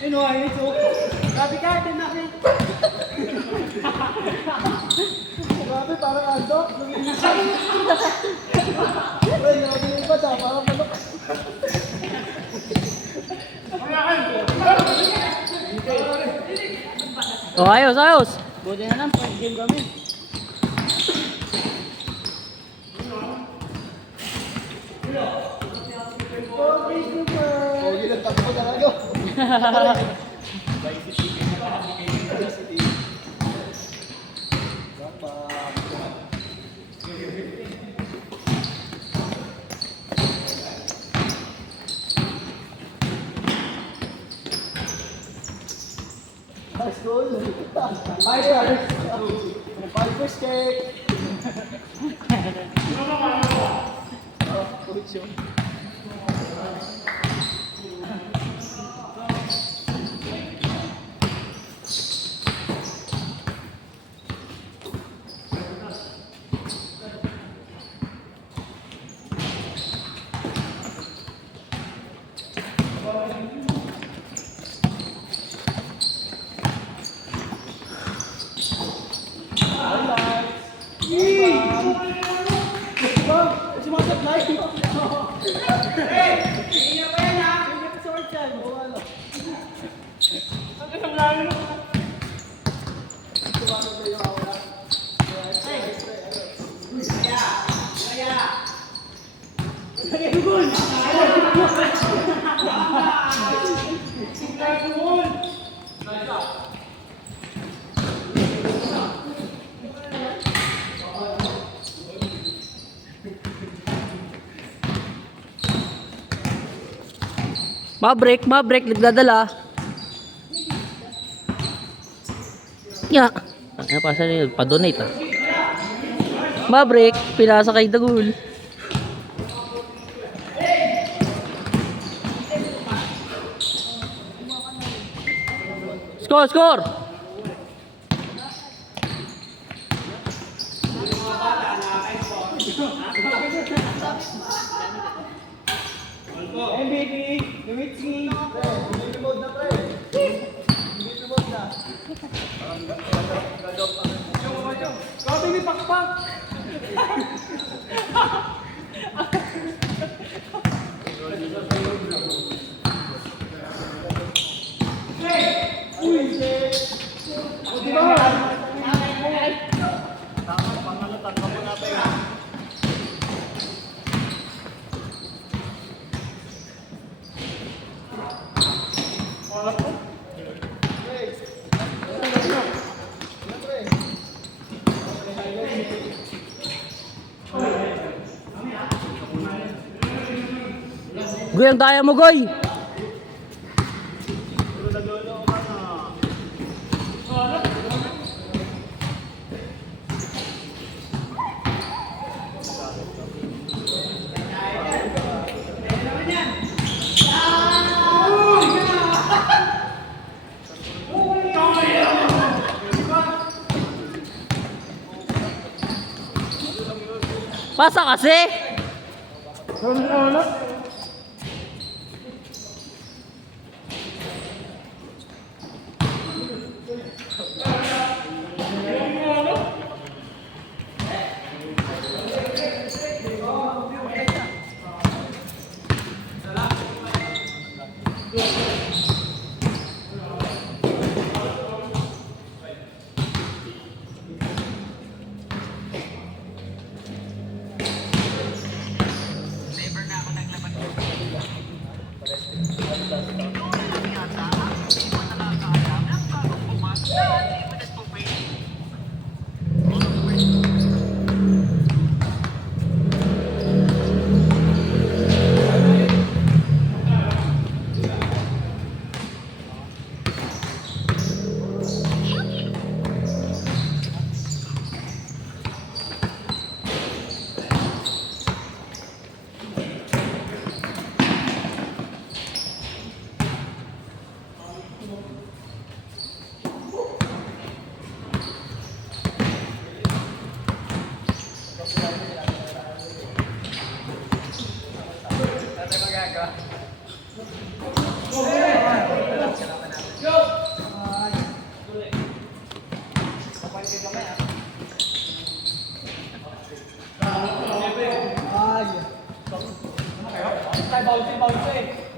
Ano ay ito? Grabe ka, din namin. Grabe, parang andok. Uy, grabe yung iba daw, parang manok. Oh, ayos, ayos. Buti na lang, point game kami. Oh, yun ang takbo na ano. High school. High school. Five cake. Oh, coach yun. Mabreak, nagdadala. Ya. Ano pa sa nila? Pa-donate ah. Mabreak, pinasa kay Dagul. Score, score! MVP, Nowitzki. MVP mode na pre. MVP mode na. Grabe ni Pakpak. Uy, shit. Di ba? Pangalutan ka muna tayo. Goy, ang daya mo, Goy! Pasa kasi! tayo, bounce.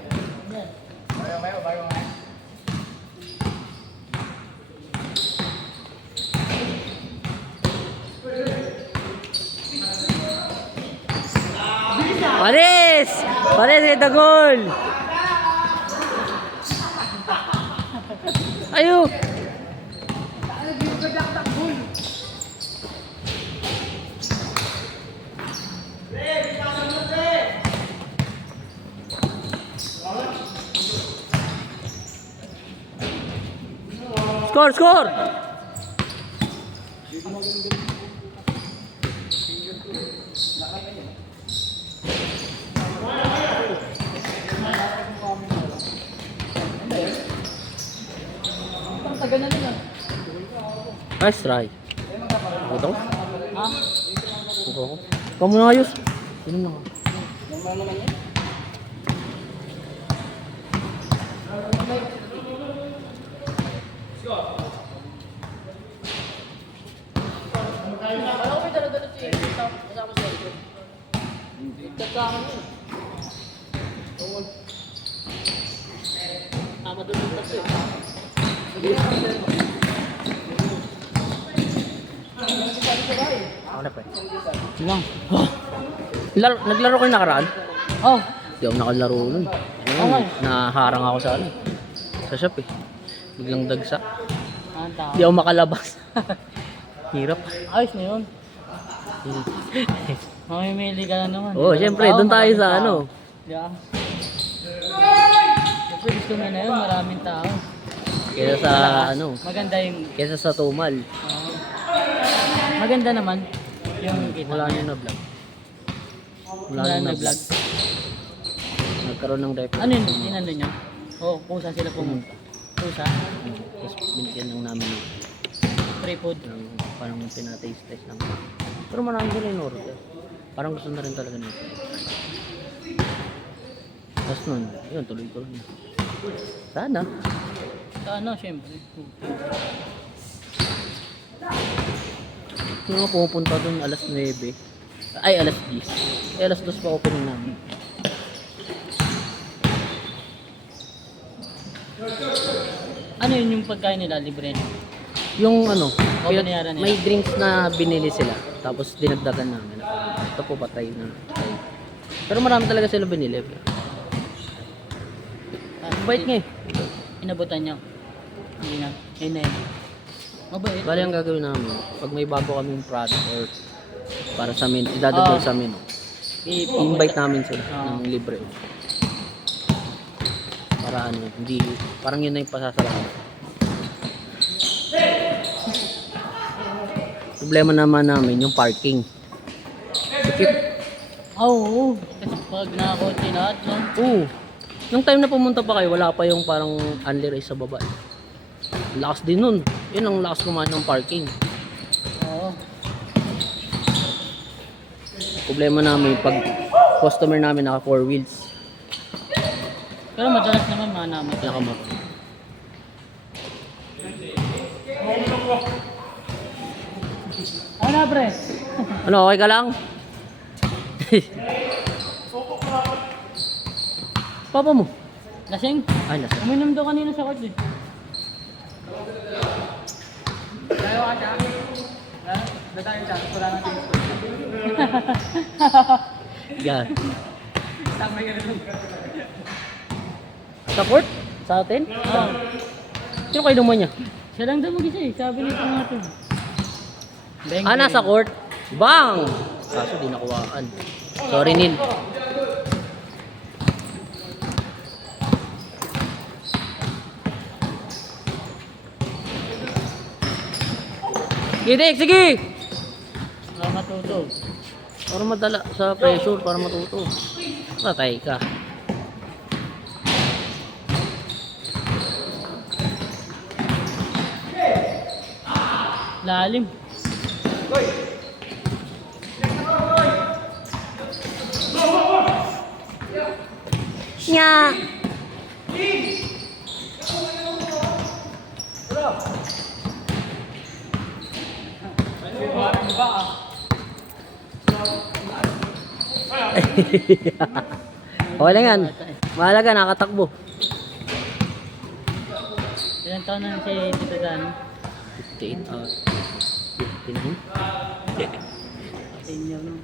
Bayo. Pares! Pares ito goal! Ayo! Score! Nice try. Ito ko? Ito ko? Ikaw muna ayos. Inom na nga. Ano pa? Lang. Naglaro ko yung nakaraan? Oh, Hindi ako nakalaro nun. Okay. Naharang ako sa ano. Sa shop eh. Biglang dagsa. ang tao. Hindi ako makalabas. Hirap. Ayos na yun. Mamimili ka na naman. Oo, syempre, doon tayo sa ano. Yeah. Siyempre gusto mo na yun, maraming tao. Kesa sa ano. Maganda yung... Kesa sa tumal. maganda naman yung kita. Wala nyo na vlog. Wala Wala nyo na na vlog. Nagkaroon ng record. Ano yun? Inano nyo? Oo, pusa sila pumunta. Pusa? Tapos binigyan lang namin ng Free food. parang pinataste-test lang. Pero marami sila in order. Parang gusto na rin talaga nito. Tapos nun, yun, tuloy-tuloy na. Sana. Sa ano, syempre. Kung nga pupunta dun alas 9. Ay, alas 10. Ay, alas 2 pa opening namin. Ano yun yung pagkain nila? Libre na? Yung ano, O, binayaran nila? may drinks na binili sila. Tapos dinagdagan namin. Ito po patay na. Try. Pero marami talaga sila binili. Bait nga eh. Inabutan nyo? Hindi na. Yun na yun. Mabait. Bali ang gagawin namin, pag may bago kaming product or para sa amin, idadagdag sa amin, i-invite namin sila ng libre. Para ano, hindi, parang yun na yung pasasalamat. Problema naman namin yung parking. Sikip. Oo. Kasi pag nakakunti lahat, no? Oo. Nung time na pumunta pa kayo, wala pa yung parang only race sa baba. Lakas din nun. Yun ang lakas kumain ng parking. Oo. Problema namin pag customer namin naka 4 wheels. Pero madalas naman manaman. Nakamap. Ano na, pre? Ano, okay ka lang? Papa mo? Lasing? Ay, nasa. Uminom daw kanina sa court eh. Tayo ka siya? Ha? Datayin siya. Wala natin gusto. Yan. Tama ka rin. Sa court? Sa atin? Oo. Sino kayo naman niya? Siya lang daw mag-isa eh. Sabi nito natin. Ah, nasa court? Bang! Kaso di nakuhaan. Sorry, Nin. Gidik, sige! Para matuto. Para madala sa pressure, para matuto. Patay ka. Lalim. Nya! Okay lang yan. Mahalaga, nakatakbo. Ilang taon na si Tito Dan? 58 out. 59. Senior no.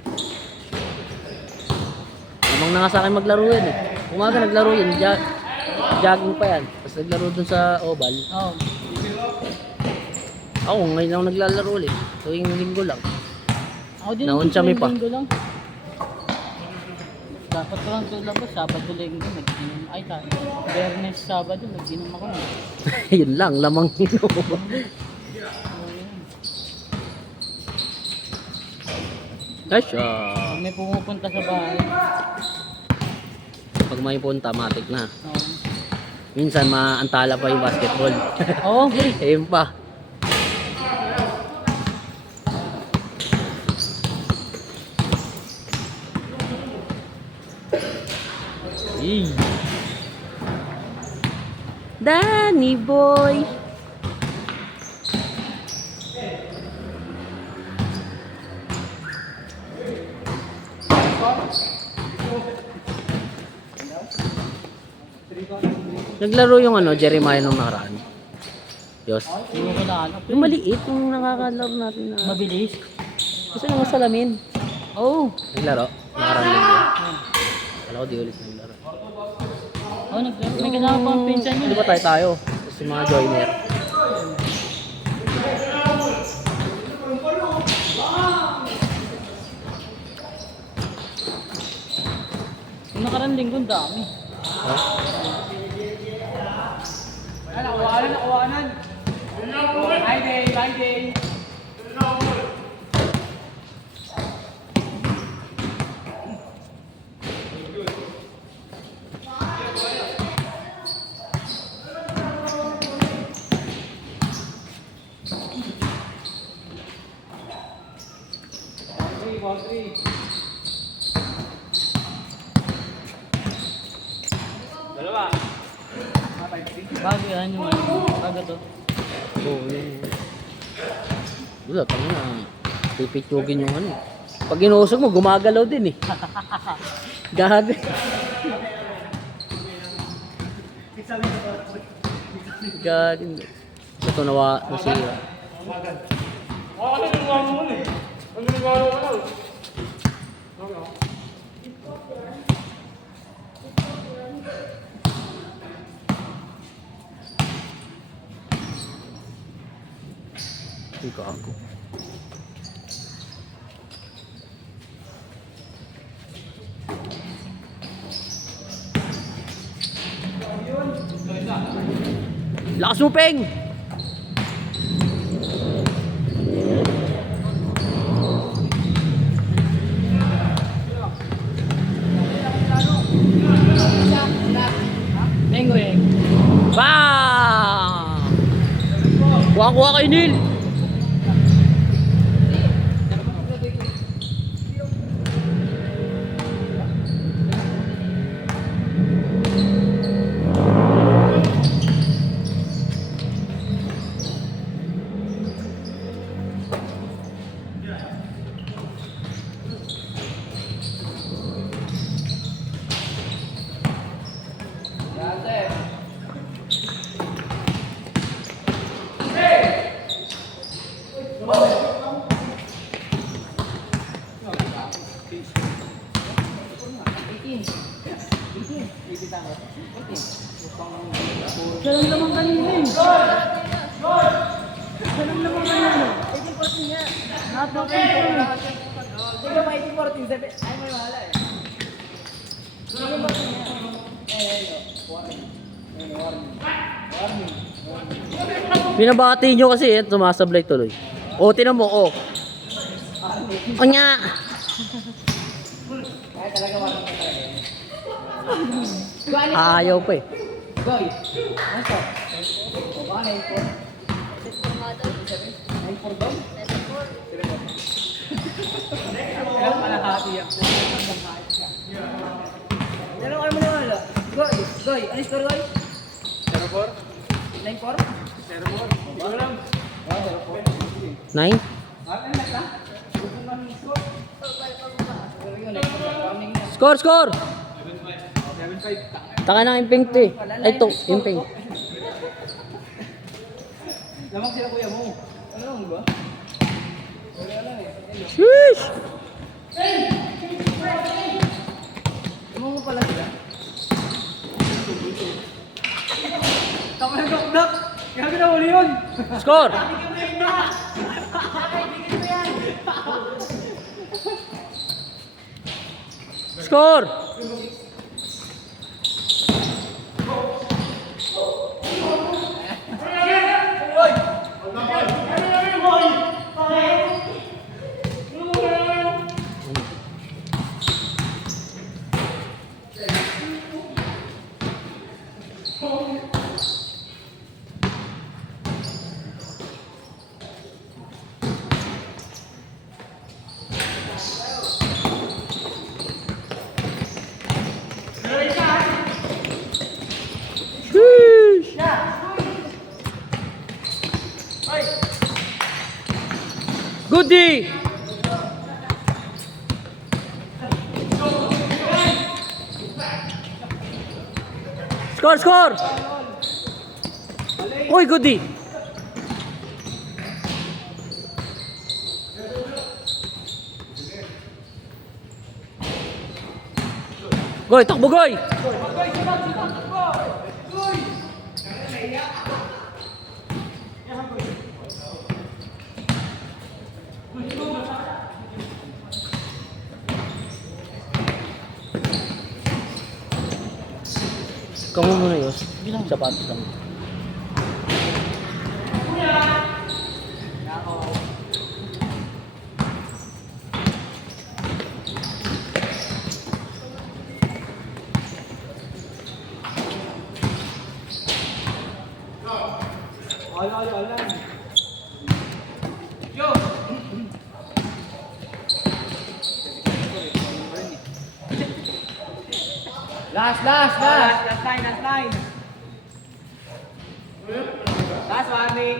Lamang na nga sa akin maglaro yan eh. Umaga naglaro yan. Jogging pa yan. Tapos naglaro dun sa oval. Oo. Ako ngayon lang naglalaro ulit. Tuwing linggo lang. Ako din Nauntsami pa. linggo lang. Dapat ko lang tulabas, Sabado linggo, nag-inom. Ay, Bernes, Sabado, nag-inom ako. Yun lang, lamang ino. Ay, siya. Pag may pumupunta sa bahay. Pag may punta, matik na. Oo. Minsan, maantala pa yung basketball. Oo. Ayun pa. Yee. Danny boy. Naglaro yung ano, Jeremiah nung nakaraan. Diyos. Hindi ko kilala. Yung maliit, yung nakakalaro natin na. Mabilis. Kasi yung salamin. Oo. Naglaro? Nakaraan lang yun. Kala ko di ulit naglaro. Oo, may kasama pa ang pinsan yun. Di ba tayo? Tapos yung mga joiner. Yung nakarang linggo, ang dami. Ay, nakuhanan. Bye day. Bago yan yung ano. Bago to. Oo, yun. Wala, tanga na. Pipitsugin yung ano. Pag inusog mo, gumagalaw din eh. Gaga. Galing. Ito nasira. Ikaw ako. Lakas mo, Peng! Penguin. Bang! Kuha-kuha kay Neil! Ganun naman kanina eh. Ganun naman kanina. 18-14 niya. Not the point. Hindi ka pa 18-14. Ay, may mahala eh. 18-14 niya. Warning. Binabati nyo kasi sumasablay tuloy. O, tinan mo, o. O nga! Ay, talaga warning ka talaga. Ayaw pa eh. Goy. Ano to? O baka 9-4? 9-4 daw? Kailang palahati yan. Ano kayo mo naman? Goy. Ano yung score, Goy? 0-4? 9-4? 0-4. Ano lang? 0-4. 9? Ano na? Gusto naman yung score? Score, score! 7-5. Taka ng imping to eh. Ay, to, imping. Lamang sila kuya mo. Ano lang ba? Wala lang eh. Sheesh! Lamang mo pala sila. Tama na dokdak. Grabe na huli yun. Score! Score! Sheesh! Goodie! Score, score! Uy, goodie! Goy, takbo goy! Kamu muna yun. Sapatos lang. Ala. Yo! Last line. Last warning.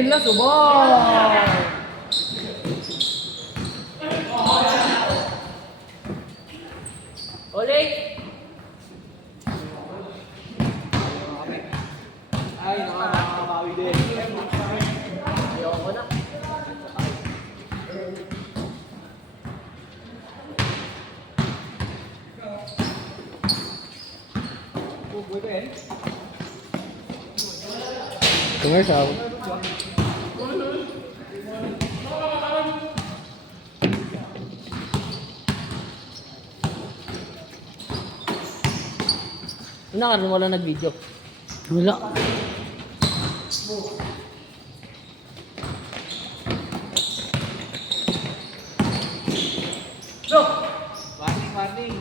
Ini subong. Oli! Ay, nakakabawi din. Ayoko na. Commercial. Nakaroon wala nag-video. Wala. Warning.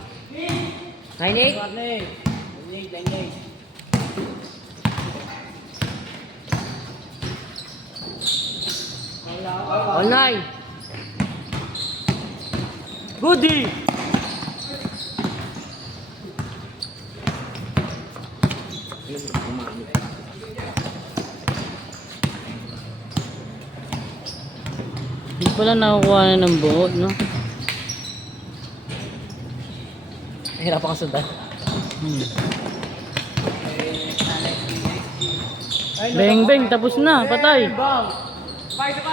9-8. Warning. Lengay. Online. Goodie. Hindi pala nakukuha na ng buo, no? Hirap ako sundan. Beng beng, tapos na, patay. Bang. Isa pa.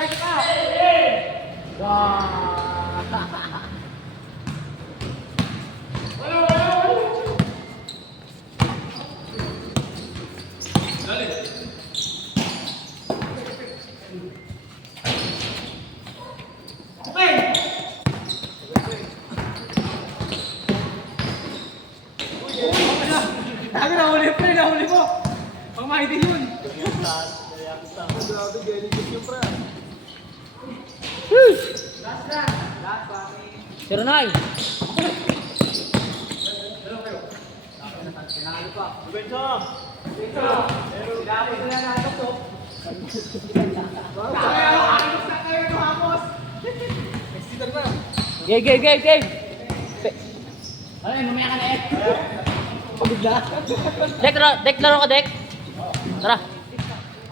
Nahuli mo. Pang mahiti yun. Grabe, delicate yung pre. Last, mami. 09. Benso! Benso! Sinapos na natin to. Game, game, game, game! Ano yun, mamaya ka na eh. Dek, laro ka, Dek! Tara!